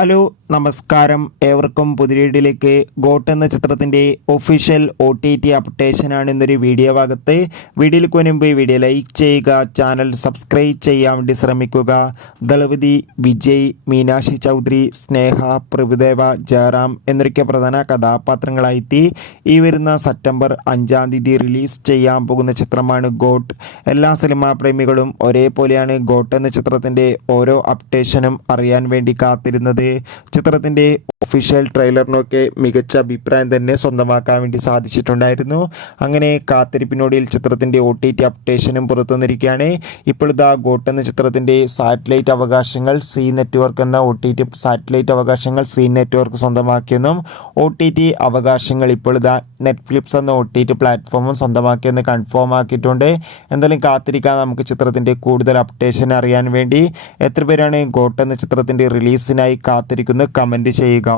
Hello നമസ്കാരം, ഏവർക്കും പുതിയ വീഡിയോയിലേക്ക്. ഗോട്ട് എന്ന ചിത്രത്തിൻ്റെ ഒഫീഷ്യൽ OTT അപ്ഡേഷനാണ് ഇന്നൊരു വീഡിയോ ഭാഗത്ത്. വീഡിയോയിൽ മുൻപ് വീഡിയോ ലൈക്ക് ചെയ്യുക, ചാനൽ സബ്സ്ക്രൈബ് ചെയ്യാൻ വേണ്ടി ശ്രമിക്കുക. ദളപതി, വിജയ്, മീനാക്ഷി ചൗധരി, സ്നേഹ, പ്രഭുദേവ, ജയറാം എന്നൊക്കെ പ്രധാന കഥാപാത്രങ്ങളായി ഈ വരുന്ന സെപ്റ്റംബർ 5-ാം തീയതി റിലീസ് ചെയ്യാൻ പോകുന്ന ചിത്രമാണ് ഗോട്ട്. എല്ലാ സിനിമാ പ്രേമികളും ഒരേപോലെയാണ് ഗോട്ട് എന്ന ചിത്രത്തിൻ്റെ ഓരോ അപ്ഡേഷനും അറിയാൻ വേണ്ടി കാത്തിരുന്നത്. ചിത്രത്തിൻ്റെ ഒഫീഷ്യൽ ട്രെയിലറിനൊക്കെ മികച്ച അഭിപ്രായം തന്നെ സ്വന്തമാക്കാൻ വേണ്ടി സാധിച്ചിട്ടുണ്ടായിരുന്നു. അങ്ങനെ കാത്തിരിപ്പിനോടിൽ ചിത്രത്തിൻ്റെ OTT അപ്ഡേഷനും പുറത്തു വന്നിരിക്കുകയാണ്. ഇപ്പോൾ ഇതാ ഗോട്ട് എന്ന ചിത്രത്തിൻ്റെ സാറ്റലൈറ്റ് അവകാശങ്ങൾ സീ നെറ്റ്വർക്ക് എന്ന OTT സാറ്റലൈറ്റ് അവകാശങ്ങൾ സീ നെറ്റ്വർക്ക് സ്വന്തമാക്കിയെന്നും OTT അവകാശങ്ങൾ ഇപ്പോൾ ഇതാ നെറ്റ്ഫ്ലിക്സ് എന്ന OTT പ്ലാറ്റ്ഫോമും സ്വന്തമാക്കിയെന്ന് കൺഫേം ആക്കിയിട്ടുണ്ട്. എന്തായാലും കാത്തിരിക്കാൻ നമുക്ക് ചിത്രത്തിൻ്റെ കൂടുതൽ അപ്ഡേഷൻ അറിയാൻ വേണ്ടി. എത്ര പേരാണ് ഗോട്ട് എന്ന ചിത്രത്തിൻ്റെ റിലീസിനായി കാത്തിരിക്കുന്നത്? കമൻറ്റ് ചെയ്യുക.